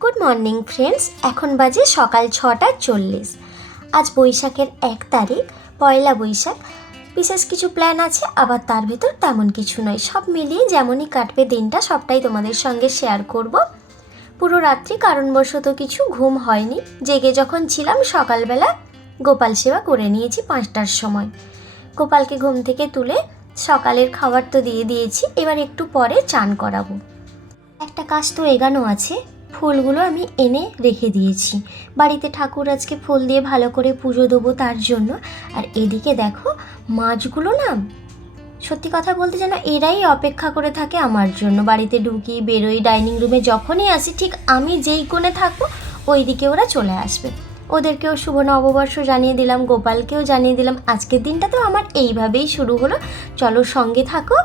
Good morning friends, এখন বাজে সকাল 6:40। আজ বৈশাখের 1 তারিখ, পয়লা বৈশাখ। বিশেষ কিছু প্ল্যান আছে, আবার তার ভেতর তেমন কিছু নয়। সব মিলিয়ে যেমনই কাটবে দিনটা সবটাই তোমাদের সঙ্গে শেয়ার করব। পুরো রাত্রি কারণবশত কিছু ঘুম হয়নি। জেগে যখন ছিলাম সকালবেলা গোপাল সেবা করে নিয়েছি 5টার সময়। গোপালকে ঘুম থেকে তুলে সকালের খাবার তো দিয়ে দিয়েছি, এবার একটু পরে চান করাবো। একটা কাজ তো এগানো আছে, ফুলগুলো আমি এনে রেখে দিয়েছি। বাড়িতে ঠাকুর আজকে ফুল দিয়ে ভালো করে পুজো দেবো তার জন্য। আর এদিকে দেখো মাছগুলো না, সত্যি কথা বলতে যেন এরাই অপেক্ষা করে থাকে আমার জন্য। বাড়িতে ঢুকি বেরোই, ডাইনিং রুমে যখনই আসি ঠিক আমি যেই কোণে থাকবো ওই দিকে ওরা চলে আসবে। ওদেরকেও শুভ নববর্ষ জানিয়ে দিলাম, গোপালকেও জানিয়ে দিলাম। আজকের দিনটা তো আমার এইভাবেই শুরু হলো। চলো সঙ্গে থাকো।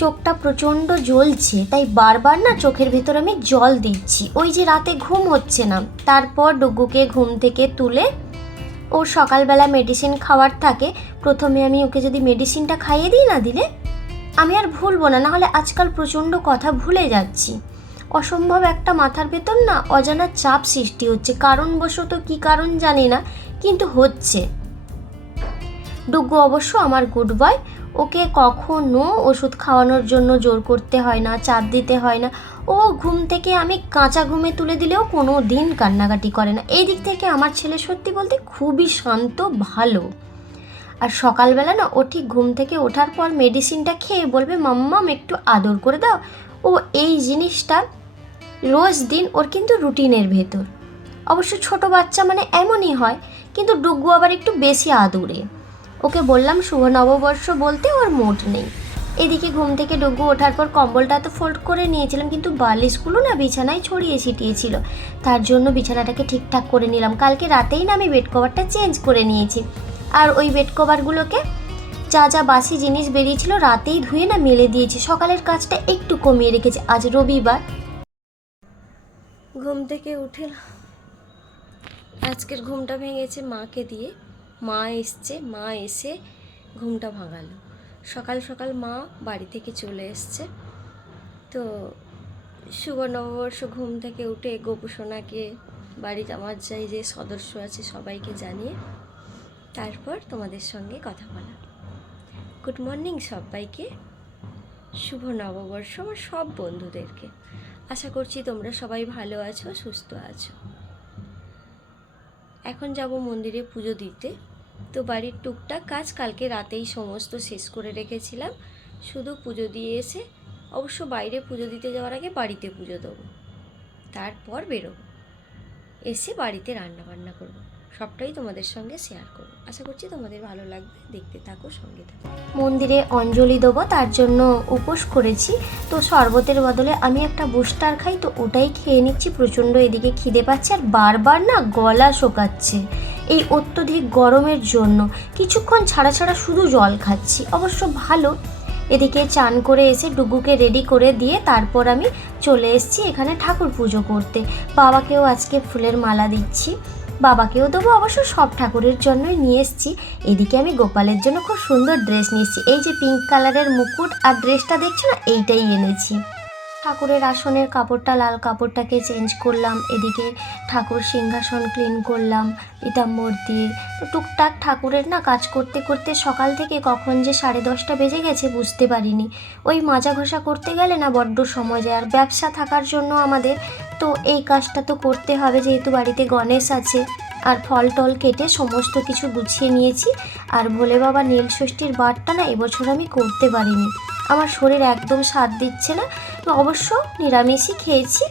চোখটা প্রচণ্ড জ্বলছে, তাই বারবার না চোখের ভেতর আমি জল দিচ্ছি। ওই যে রাতে ঘুম হচ্ছে না, তারপর ডুগুকে ঘুম থেকে তুলে ওর সকালবেলা মেডিসিন খাওয়ার থাকে। প্রথমে আমি ওকে যদি মেডিসিনটা খাইয়ে দিই না দিলে আমি আর ভুলবো না, নাহলে আজকাল প্রচণ্ড কথা ভুলে যাচ্ছি। অসম্ভব একটা মাথার ভেতর না অজানা চাপ সৃষ্টি হচ্ছে, কারণবশত কী কারণ জানি না, কিন্তু হচ্ছে। ডুগু অবশ্য আমার গুড বয়, ওকে কখনো ওষুধ খাওয়ানোর জন্য জোর করতে হয় না, চাপ দিতে হয় না। ও ঘুম থেকে আমি কাঁচা ঘুমে তুলে দিলেও কোনো দিন কান্নাকাটি করে না। এই দিক থেকে আমার ছেলে সত্যি বলতে খুবই শান্ত, ভালো। আর সকালবেলা না ও ঠিক ঘুম থেকে ওঠার পর মেডিসিনটা খেয়ে বলবে মাম্মাম একটু আদর করে দাও। ও এই জিনিসটা রোজ দিন ওর কিন্তু রুটিনের ভেতর। অবশ্য ছোট বাচ্চা মানে এমনই হয়, কিন্তু ডুগু আবার একটু বেশি আদুরে। ওকে বললাম শুভ নববর্ষ বলতে ওর মোট নেই। এদিকে ঘুম থেকে ডুগু ওঠার পর কম্বলটা তো ফোল্ড করে নিয়েছিলাম, কিন্তু বালিশগুলো না বিছানায় ছড়িয়ে ছিটিয়েছিল। তার জন্য বিছানাটাকে ঠিকঠাক করে নিলাম। কালকে রাতেই না আমি বেড কভারটা চেঞ্জ করে নিয়েছি। আর ওই বেড কভারগুলোকে যা যা বাসি জিনিস বেরিয়েছিল রাতেই ধুয়ে না মেলে দিয়েছি। সকালের কাজটা একটু কমিয়ে রেখেছি। আজ রবিবার। ঘুম থেকে উঠে আজকের ঘুমটা ভেঙেছে মাকে দিয়ে। মা এসছে, মা এসে ঘুমটা ভাঙালো। সকাল সকাল মা বাড়ি থেকে চলে এসছে। তো শুভ নববর্ষ ঘুম থেকে উঠে গোপুসোনাকে, বাড়ির আমার যে সদস্য আছে সবাইকে জানিয়ে তারপর তোমাদের সঙ্গে কথা বলা। গুড মর্নিং সবাইকে, শুভ নববর্ষ আমার সব বন্ধুদেরকে। আশা করছি তোমরা সবাই ভালো আছো, সুস্থ আছো। এখন যাব মন্দিরে পুজো দিতে। তো বাড়ির টুকটাক কাজ কালকে রাতেই সমস্ত শেষ করে রেখেছিলাম। শুধু পুজো দিয়ে এসে, অবশ্য বাইরে পুজো দিতে যাওয়ার আগে বাড়িতে পুজো দেবো, তারপর বেরোবো। এসে বাড়িতে রান্না বান্না করবো, সবটাই তোমাদের সঙ্গে শেয়ার করবো। আশা করছি তোমাদের ভালো লাগবে, দেখতে থাকো, সঙ্গে থাকো। মন্দিরে অঞ্জলি দেবো, তার জন্য উপোস করেছি। তো শরবতের বদলে আমি একটা বুস্টার খাই, তো ওটাই খেয়ে নিচ্ছি। প্রচণ্ড এদিকে খিদে পাচ্ছে, আর বারবার না গলা শোকাচ্ছে এই অত্যধিক গরমের জন্য। কিছুক্ষণ ছাড়া ছাড়া শুধু জল খাচ্ছি, অবশ্য ভালো। এদিকে চান করে এসে ডুগুকে রেডি করে দিয়ে তারপর আমি চলে এসেছি এখানে ঠাকুর পুজো করতে। বাবাকেও আজকে ফুলের মালা দিচ্ছি, বাবাকেও দেবো, অবশ্য সব ঠাকুরের জন্যই নিয়ে এসেছি। এদিকে আমি গোপালের জন্য খুব সুন্দর ড্রেস নিয়েছি। এই যে পিঙ্ক কালারের মুকুট আর ড্রেসটা দেখছো না, এইটাই এনেছি। ঠাকুরের আসনের কাপড়টা, লাল কাপড়টাকে চেঞ্জ করলাম। এদিকে ঠাকুর সিংহাসন ক্লিন করলাম পিতাম্বর দিয়ে। তো টুকটাক ঠাকুরের না কাজ করতে করতে সকাল থেকে কখন যে 10:30 বেজে গেছে বুঝতে পারিনি। ওই মাজা ঘষা করতে গেলে না বড্ড সময় যায়, আর ব্যবসা থাকার জন্য আমাদের তো এই কাজটা তো করতে হবে, যেহেতু বাড়িতে গণেশ আছে। আর ফল টল কেটে সমস্ত কিছু গুছিয়ে নিয়েছি। আর ভোলে বাবা নীল ষষ্ঠীর বারটা না এবছর আমি করতে পারিনি, আমার শরীর একদম সাথ দিচ্ছে না। অবশ্য নিরামিষই খেয়েছি।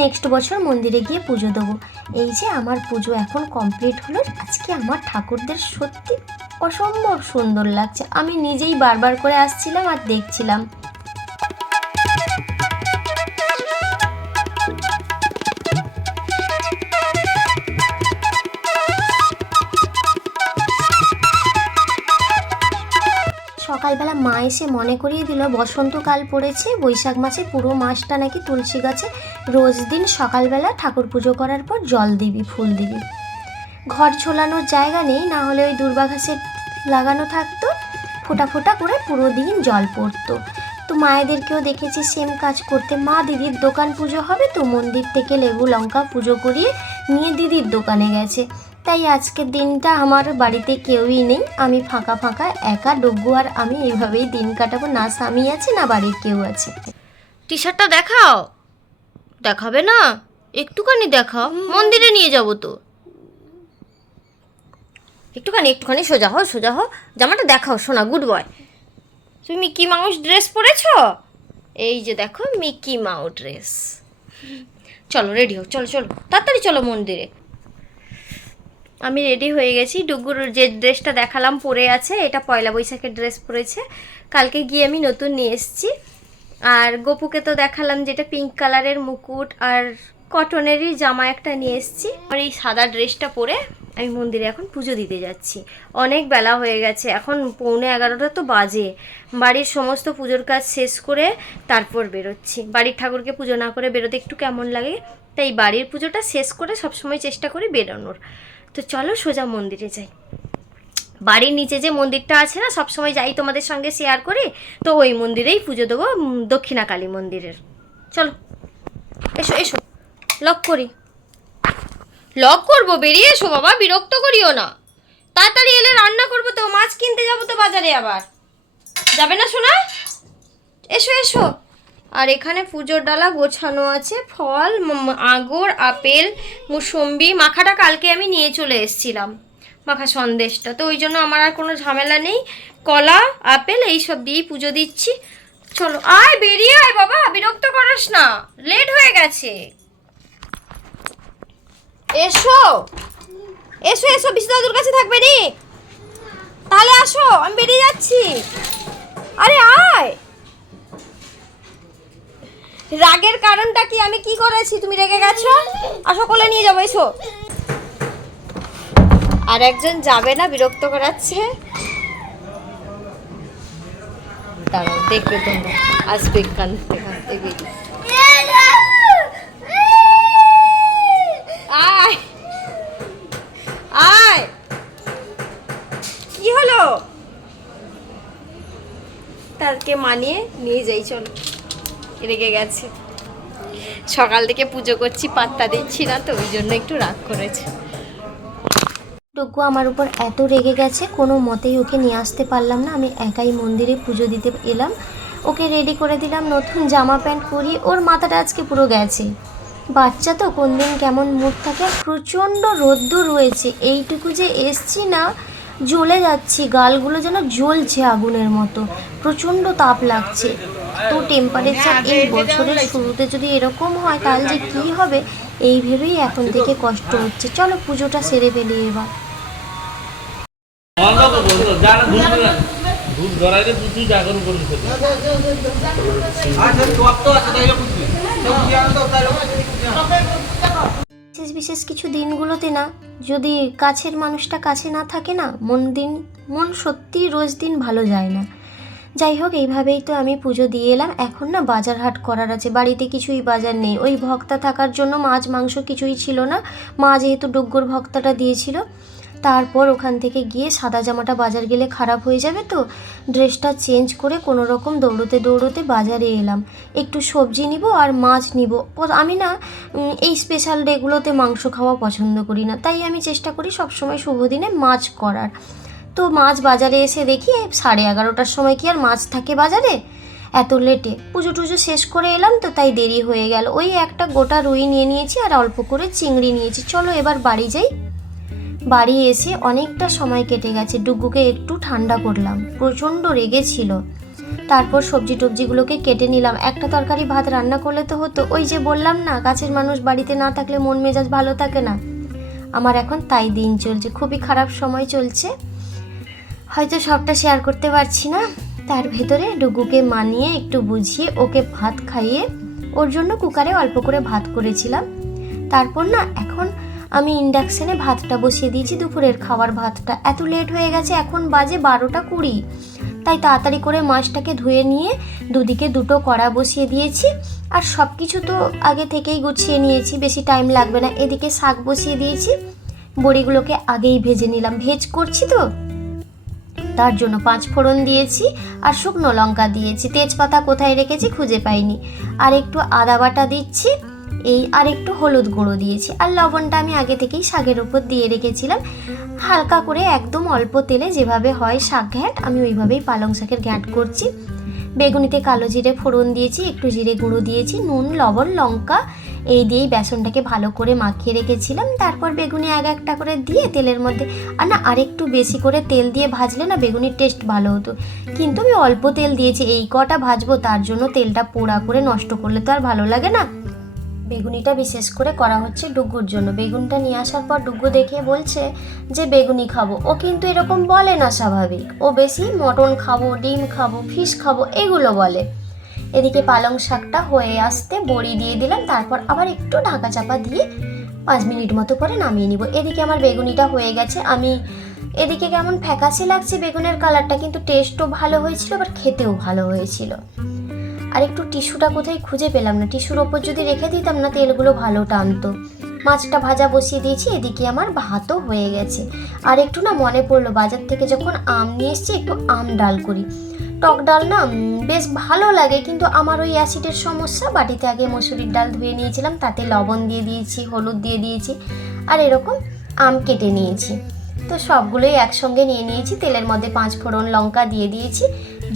নেক্সট বছর মন্দিরে গিয়ে পুজো দেবো। এই যে আমার পুজো এখন কমপ্লিট হলো। আজকে আমার ঠাকুরদের সত্যি অসম্ভব সুন্দর লাগছে। আমি নিজেই বারবার করে আসছিলাম আর দেখছিলাম। সকালবেলা মা এসে মনে করিয়ে দিল বসন্তকাল পড়েছে, বৈশাখ মাসে পুরো মাসটা নাকি তুলসী গাছে রোজ দিন সকালবেলা ঠাকুর পুজো করার পর জল দিবি, ফুল দিবি। ঘর ঝোলানোর জায়গা নেই, না হলে ওই দুর্বা ঘাসে লাগানো থাকতো, ফোঁটা ফোঁটা করে পুরো দিন জল পড়তো। তো মায়েদেরকেও দেখেছি সেম কাজ করতে। মা দিদির দোকান পুজো হবে তো মন্দির থেকে লেবু লঙ্কা পুজো করিয়ে নিয়ে দিদির দোকানে গেছে। তাই আজকের দিনটা আমার বাড়িতে কেউই নেই, আমি ফাঁকা ফাঁকা একা ডুগু আর আমি এইভাবেই দিন কাটাবো। না স্বামী আছে না বাড়ির কেউ আছে। টি শার্টটা দেখাও। দেখাবে না? একটুখানি দেখাও, মন্দিরে নিয়ে যাব তো। একটুখানি সোজা হও, জামাটা দেখাও সোনা, গুড বয়। তুমি মিকি মাউস ড্রেস পরেছো? এই যে দেখো মিকি মাউস ড্রেস। চলো রেডি হও, চলো তাড়াতাড়ি চলো মন্দিরে। আমি রেডি হয়ে গেছি। ডুগুর যে ড্রেসটা দেখালাম পরে আছে, এটা পয়লা বৈশাখের ড্রেস পরেছে, কালকে গিয়ে আমি নতুন নিয়ে এসেছি। আর গপুকে তো দেখালাম যেটা পিঙ্ক কালারের মুকুট আর কটনেরই জামা একটা নিয়ে এসেছি। আর এই সাদা ড্রেসটা পরে আমি মন্দিরে এখন পুজো দিতে যাচ্ছি। অনেক বেলা হয়ে গেছে, এখন 11:45 তো বাজে। বাড়ির সমস্ত পুজোর কাজ শেষ করে তারপর বেরোচ্ছি। বাড়ির ঠাকুরকে পুজো না করে বেরোতে একটু কেমন লাগে, তাই বাড়ির পুজোটা শেষ করে সবসময় চেষ্টা করি বেরোনোর। তো চলো সোজা মন্দিরে যাই। বাড়ির নিচে যে মন্দিরটা আছে না, সবসময় যাই তোমাদের সঙ্গে শেয়ার করি, তো ওই মন্দিরেই পুজো দেবো, দক্ষিণা কালী মন্দিরের। চলো এসো লক করবো, বেরিয়ে এসো বাবা, বিরক্ত করিও না। তাড়াতাড়ি এলে রান্না করবো তো, মাছ কিনতে যাবো তো বাজারে। আবার যাবে না শোনা? এসো। আর এখানে পুজোর ডালা গোছানো আছে, ফল, আঙুর, আপেল, মুসম্বি। মাখাটা কালকে আমি নিয়ে চলে এসেছিলাম, মাখা সন্দেশটা, তো ওই জন্য আমার আর কোনো ঝামেলা নেই। কলা, আপেল এইসব দিয়েই পুজো দিচ্ছি। চলো বেরিয়ে আয় বাবা, বিরক্ত করিস না, লেট হয়ে গেছে। এসো বিশ্বদাদুর কাছে থাকবে নি? তাহলে আসো, আমি বেরিয়ে যাচ্ছি। আরে আয়। রাগের কারণটা কি? আমি কি করেছি তুমি রেগে গেছো? আসো, কোলে নিয়ে যাবো, এসো। আর একজন যাবে না, বিরক্ত করাচ্ছে। দাঁড়াও, দেখবে তোমরা, আসবে কাঁদতে বেরিয়ে। আয় কি হলো? তাকে মানিয়ে নিয়ে যাই, চলো। রেগে গেছে, সকাল থেকে পুজো করছি, পাত্তা দিচ্ছি না, তো ওই জন্য একটু রাগ করেছে। ডুগু আমার উপর এত রেগে গেছে, কোনো মতেই ওকে নিয়ে আসতে পারলাম না। আমি একাই মন্দিরে পুজো দিতে এলাম, ওকে রেডি করে দিলাম, নতুন জামা প্যান্ট পরিয়ে। ওর মাথাটা আজকে পুরো গেছে, বাচ্চা তো কোন দিন কেমন মুড থাকে। প্রচণ্ড রোদ্দুর রয়েছে, এইটুকু যে এসছি না, জ্বলে যাচ্ছি, গালগুলো যেন জ্বলছে আগুনের মতো, প্রচণ্ড তাপ লাগছে। তো টেম্পারেচার এই বছরের শুরুতে যদি এরকম হয় তাহলে যে কী হবে, এই ভেবেই এখন থেকে কষ্ট হচ্ছে। চলো পুজোটা সেরে ফেলি এবার। বিশেষ কিছু দিনগুলোতে না, যদি কাছের মানুষটা কাছে না থাকে না, মন সত্যি রোজ দিন ভালো যায় না। যাই হোক, এইভাবেই তো আমি পুজো দিয়ে এলাম। এখন না বাজার হাট করার আছে, বাড়িতে কিছুই বাজার নেই। ওই ভক্তা থাকার জন্য মাছ মাংস কিছুই ছিল না। মা যেহেতু ডুগ্গুর ভক্তাটা দিয়েছিল, তারপর ওখান থেকে গিয়ে সাদা জামাটা বাজার গেলে খারাপ হয়ে যাবে, তো ড্রেসটা চেঞ্জ করে কোনো রকম দৌড়তে বাজারে এলাম। একটু সবজি নিব আর মাছ নিব। আমি না এই স্পেশাল ডেগুলোতে মাংস খাওয়া পছন্দ করি না, তাই আমি চেষ্টা করি সবসময় শুভ দিনে মাছ করার। তো মাছ বাজারে এসে দেখি 11:30টার সময় কি আর মাছ থাকে বাজারে? এত লেটে পুজো টুজো শেষ করে এলাম, তো তাই দেরি হয়ে গেল। ওই একটা গোটা রুই নিয়ে নিয়েছি আর অল্প করে চিংড়ি নিয়েছি। চলো এবার বাড়ি যাই। বাড়ি এসে অনেকটা সময় কেটে গেছে, ডুগুকে একটু ঠান্ডা করলাম, প্রচণ্ড রেগেছিল। তারপর সবজি টবজিগুলোকে কেটে নিলাম। একটা তরকারি ভাত রান্না করলে তো হতো, ওই যে বললাম না, কাছের মানুষ বাড়িতে না থাকলে মন মেজাজ ভালো থাকে না। আমার এখন তাই দিন চলছে, খুবই খারাপ সময় চলছে। হয়তো সবটা শেয়ার করতে পারছি না, তার ভেতরে ডুগুকে মানিয়ে একটু বুঝিয়ে ওকে ভাত খাইয়ে ওর জন্য কুকারে অল্প করে ভাত করেছিলাম। তারপর না এখন আমি ইন্ডাকশানে ভাতটা বসিয়ে দিয়েছি, দুপুরের খাবার ভাতটা। এত লেট হয়ে গেছে, এখন বাজে 12:20, তাই তাড়াতাড়ি করে মাছটাকে ধুয়ে নিয়ে দুদিকে দুটো কড়া বসিয়ে দিয়েছি। আর সব কিছু তো আগে থেকেই গুছিয়ে নিয়েছি, বেশি টাইম লাগবে না। এদিকে শাক বসিয়ে দিয়েছি, বড়িগুলোকে আগেই ভেজে নিলাম, ভেজ করছি তো তার জন্য 5 ফোড়ন দিয়েছি আর শুকনো লঙ্কা দিয়েছি, তেজপাতা কোথায় রেখেছি খুঁজে পাইনি, আর একটু আদা বাটা দিচ্ছি, এই আর একটু হলুদ গুঁড়ো দিয়েছি, আর লবণটা আমি আগে থেকেই শাকের উপর দিয়ে রেখেছিলাম। হালকা করে একদম অল্প তেলে যেভাবে হয় শাক ঘ্যাঁট, আমি ওইভাবেই পালং শাকের ঘ্যাঁট করছি। বেগুনিতে কালো জিরে ফোড়ন দিয়েছি, একটু জিরে গুঁড়ো দিয়েছি, নুন লবণ লঙ্কা এই দিয়েই বেসনটাকে ভালো করে মাখিয়ে রেখেছিলাম। তারপর বেগুনি এক একটা করে দিয়ে তেলের মধ্যে, আর না আরেকটু বেশি করে তেল দিয়ে ভাজলে না বেগুনির টেস্ট ভালো হতো, কিন্তু আমি অল্প তেল দিয়েছি, এই কটা ভাজবো তার জন্য তেলটা পোড়া করে নষ্ট করলে তো আর ভালো লাগে না। বেগুনিটা বিশেষ করে করা হচ্ছে ডুগুর জন্য। বেগুনটা নিয়ে আসার পর ডুগু দেখে বলছে যে বেগুনি খাবো, ও কিন্তু এরকম বলে না স্বাভাবিক, ও বেশি মটন খাবো, ডিম খাবো, ফিশ খাবো এগুলো বলে। এদিকে পালং শাকটা হয়ে আসতে বড়ি দিয়ে দিলাম, তারপর আবার একটু ঢাকা চাপা দিয়ে 5 মিনিট মতো করে নামিয়ে নিব। এদিকে আমার বেগুনিটা হয়ে গেছে। আমি এদিকে কেমন ফ্যাকাশে লাগছে বেগুনের কালারটা, কিন্তু টেস্টও ভালো হয়েছিল, আবার খেতেও ভালো হয়েছিল। আর একটু টিস্যুটা কোথায় খুঁজে পেলাম না, টিস্যুর ওপর যদি রেখে দিতাম না তেলগুলো ভালো টানতো। মাছটা ভাজা বসিয়ে দিয়েছি, এদিকে আমার ভাতও হয়ে গেছে। আর একটু না মনে পড়লো বাজার থেকে যখন আম নিয়ে এসেছি একটু আম ডাল করি। টক ডাল না বেশ ভালো লাগে, কিন্তু আমার ওই অ্যাসিডের সমস্যা। বাটিতে আগে মসুরির ডাল ধুয়ে নিয়েছিলাম, তাতে লবণ দিয়ে দিয়েছি, হলুদ দিয়ে দিয়েছি, আর এরকম আম কেটে নিয়েছি। তো সবগুলোই একসঙ্গে নিয়ে নিয়েছি, তেলের মধ্যে 5 ফোড়ন লঙ্কা দিয়ে দিয়েছি,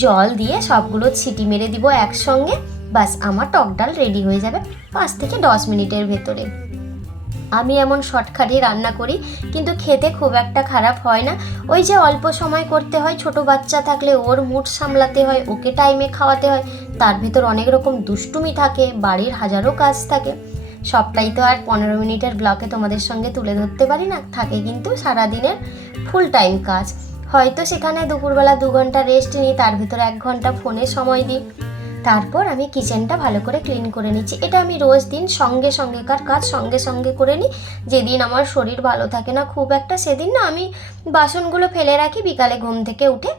জল দিয়ে সবগুলো সিটি মেরে দিব একসঙ্গে। বাস আমার টক ডাল রেডি হয়ে যাবে 5 থেকে 10 মিনিটের ভেতরে। আমি এমন শর্টকাটে রান্না করি, কিন্তু খেতে খুব একটা খারাপ হয় না। ওই যে অল্প সময় করতে হয়, ছোট বাচ্চা থাকলে ওর মুড সামলাতে হয়, ওকে টাইমে খাওয়াতে হয়, তার ভেতর অনেক রকম দুষ্টুমি থাকে, বাড়ির হাজারো কাজ থাকে। সবটাই তো আর 15 মিনিটের ব্লগে তোমাদের সঙ্গে তুলে ধরতে পারি না, থাকে কিন্তু সারাদিনের ফুল টাইম কাজ। হয়তো সেখানে দুপুরবেলা 2 ঘন্টা রেস্ট নিই, তার ভিতরে 1 ঘন্টা ফোনে সময় দিই। তারপর আমি কিচেনটা ভালো করে ক্লিন করে নিচ্ছি। এটা আমি রোজ দিন সঙ্গেকার কাজ সঙ্গে সঙ্গে করে নিই। যেদিন আমার শরীর ভালো থাকে না খুব একটা, সেদিন না আমি বাসনগুলো ফেলে রাখি, বিকালে ঘুম থেকে উঠে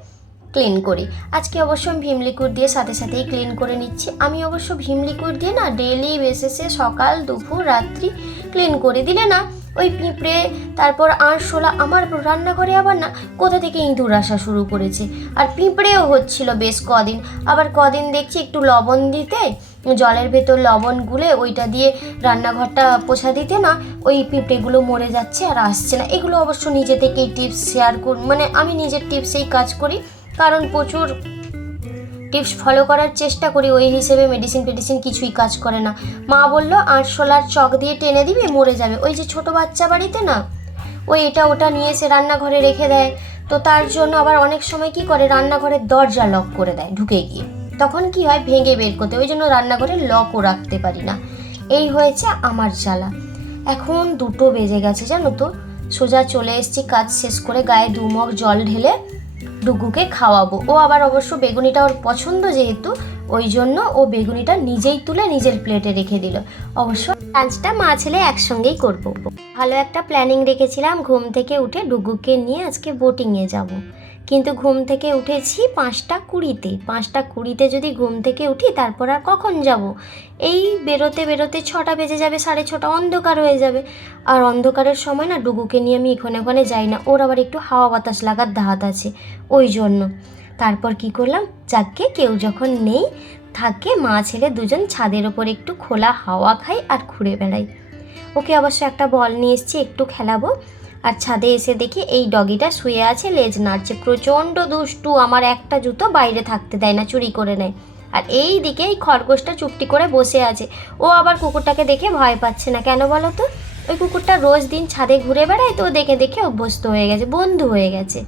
ক্লিন করি। আজকে অবশ্য আমি ভীম লিকুইড দিয়ে সাথে সাথেই ক্লিন করে নিচ্ছি। আমি অবশ্য ভীম লিকুইড দিয়ে না ডেইলি বেসিসে সকাল দুপুর রাত্রি ক্লিন করে দিলে না ওই পিঁপড়ে তারপর আরশোলা, আমার রান্নাঘরে আবার না কোথা থেকে ইঁদুর আসা শুরু করেছে, আর পিঁপড়েও হচ্ছিল বেশ কদিন। আবার কদিন দেখছি একটু লবণ দিতে, জলের ভেতর লবণ গুলে ওইটা দিয়ে রান্নাঘরটা পোছা দিতে না ওই পিঁপড়েগুলো মরে যাচ্ছে আর আসছে না। এগুলো অবশ্য নিজে থেকেই টিপস শেয়ার করি, মানে আমি নিজের টিপসেই কাজ করি, কারণ প্রচুর টিপস ফলো করার চেষ্টা করি, ওই হিসেবে মেডিসিন কিছুই কাজ করে না। মা বললো আরশোলার চক দিয়ে টেনে দিবে মরে যাবে। ওই যে ছোট বাচ্চা বাড়িতে না ওই এটা ওটা নিয়ে এসে রান্নাঘরে রেখে দেয়, তো তার জন্য আবার অনেক সময় কি করে রান্নাঘরের দরজা লক করে দেয় ঢুকে গিয়ে, তখন কি হয় ভেঙে বের করতে, ওই জন্য রান্নাঘরে লকও রাখতে পারি না। এই হয়েছে আমার জ্বালা। এখন 2টো বেজে গেছে জানো তো, সোজা চলে এসেছি কাজ শেষ করে, গায়ে 2 মগ জল ঢেলে ডুগুকে খাওয়াবো। ও আবার অবশ্য বেগুনিটা ওর পছন্দ যেহেতু, ওই জন্য ও বেগুনিটা নিজেই তুলে নিজের প্লেটে রেখে দিল। অবশ্য লাঞ্চটা মা ছেলে একসঙ্গেই করব। ভালো একটা প্ল্যানিং রেখেছিলাম, ঘুম থেকে উঠে ডুগুকে নিয়ে আজকে বোটিংয়ে যাব, কিন্তু ঘুম থেকে উঠেছি 5টা 20-তে। 5টা 20-তে যদি ঘুম থেকে উঠি তারপর আর কখন যাব? এই বেরোতে বেরোতে 6টা বেজে যাবে, 6:30 অন্ধকার হয়ে যাবে। আর অন্ধকারের সময় না ডুগুকে নিয়ে আমি ওখানে যাই না, ওর আবার একটু হাওয়া বাতাস লাগার ধাত আছে, ওই জন্য। তারপর কি করলাম, যাকে কেউ যখন নেই থাকে, মা ছেলে দুজন ছাদের ওপর একটু খোলা হাওয়া খাই আর ঘুরে বেড়াই। ওকে অবশ্য একটা বল নিয়ে এসেছি, একটু খেলাবো। আর ছাদে এসে দেখি এই ডগিটা শুয়ে আছে, লেজ নাড়ছে, প্রচণ্ড দুষ্টু, আমার একটা জুতো বাইরে থাকতে দেয় না, চুরি করে নেয়। আর এই দিকে এই খরগোশটা চুপটি করে বসে আছে, ও আবার কুকুরটাকে দেখে ভয় পাচ্ছে না, কেন বলো তো? ওই কুকুরটা রোজ দিন ছাদে ঘুরে বেড়ায়, তো দেখে দেখে অভ্যস্ত হয়ে গেছে, বন্ধু হয়ে গেছে।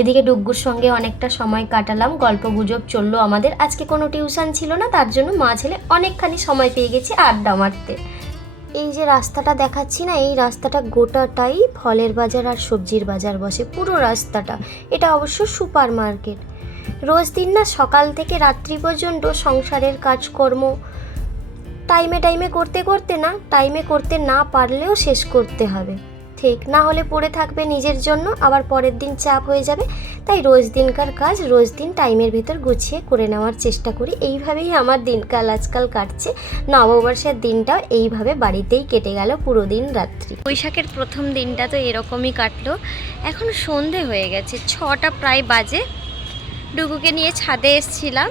এদিকে ডুগ্গুর সঙ্গে অনেকটা সময় কাটালাম, গল্প গুজব চললো আমাদের। আজকে কোনো টিউশন ছিল না, তার জন্য মা ছেলে অনেকখানি সময় পেয়ে গেছি আড্ডা মারতে। এই যে রাস্তাটা দেখাচ্ছি না, এই রাস্তাটা গোটাটাই ফলের বাজার আর সবজির বাজার বসে, পুরো রাস্তাটা। এটা অবশ্য সুপার মার্কেট। রোজ দিন না সকাল থেকে রাত্রি পর্যন্ত সংসারের কাজকর্ম টাইমে করতে না পারলেও শেষ করতে হবে, ঠিক, না হলে পড়ে থাকবে নিজের জন্য, আবার পরের দিন চাপ হয়ে যাবে। তাই রোজ দিনকার কাজ রোজ দিন টাইমের ভেতর গুছিয়ে করে নেওয়ার চেষ্টা করি। এইভাবেই আমার দিনকাল আজকাল কাটছে। নববর্ষের দিনটাও এইভাবে বাড়িতেই কেটে গেল পুরো দিন রাত্রি। বৈশাখের প্রথম দিনটা তো এরকমই কাটলো। এখন সন্ধে হয়ে গেছে, 6টা প্রায় বাজে। ডুগুকে নিয়ে ছাদে এসেছিলাম,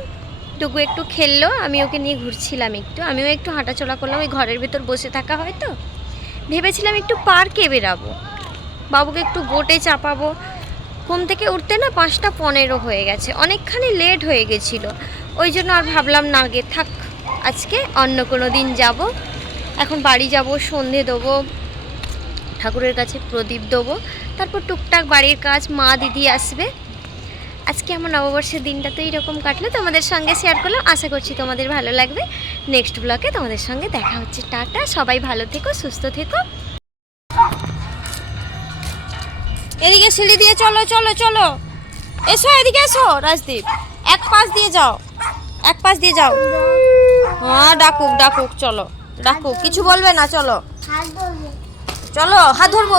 ডুগু একটু খেললো, আমি ওকে নিয়ে ঘুরছিলাম একটু, আমিও একটু হাঁটাচলা করলাম। ওই ঘরের ভেতর বসে থাকা হয় তো, ভেবেছিলাম একটু পার্কে বেরাবো, বাবুকে একটু বোটে চাপাবো। ঘুম থেকে উঠতে না 5টা 15 হয়ে গেছে, অনেকখানি লেট হয়ে গেছিলো। ওই জন্য আর ভাবলাম না গে থাক, আজকে অন্য কোনো দিন যাব। এখন বাড়ি যাব, সন্ধে দেবো, ঠাকুরের কাছে প্রদীপ দেবো, তারপর টুকটাক বাড়ির কাজ, মা দিদি আসবে। আজকে আমার নববর্ষের দিনটা তো এইরকম কাটলো, তোমাদের সঙ্গে শেয়ার করলাম। আশা করছি তোমাদের ভালো লাগবে। নেক্সট ব্লগে তোমাদের সঙ্গে দেখা হচ্ছে। টাটা, সবাই ভালো থেকো, সুস্থ থেকো। এদিকে সিঁড়ি দিয়ে চলো চলো চলো, এসো এদিকে এসো রাজদীপ, এক পাশ দিয়ে যাও, এক পাশ দিয়ে যাও। হ্যাঁ ডাকুক ডাকুক, চলো ডাকুক, কিছু বলবে না, চলো চলো হাত ধরবো।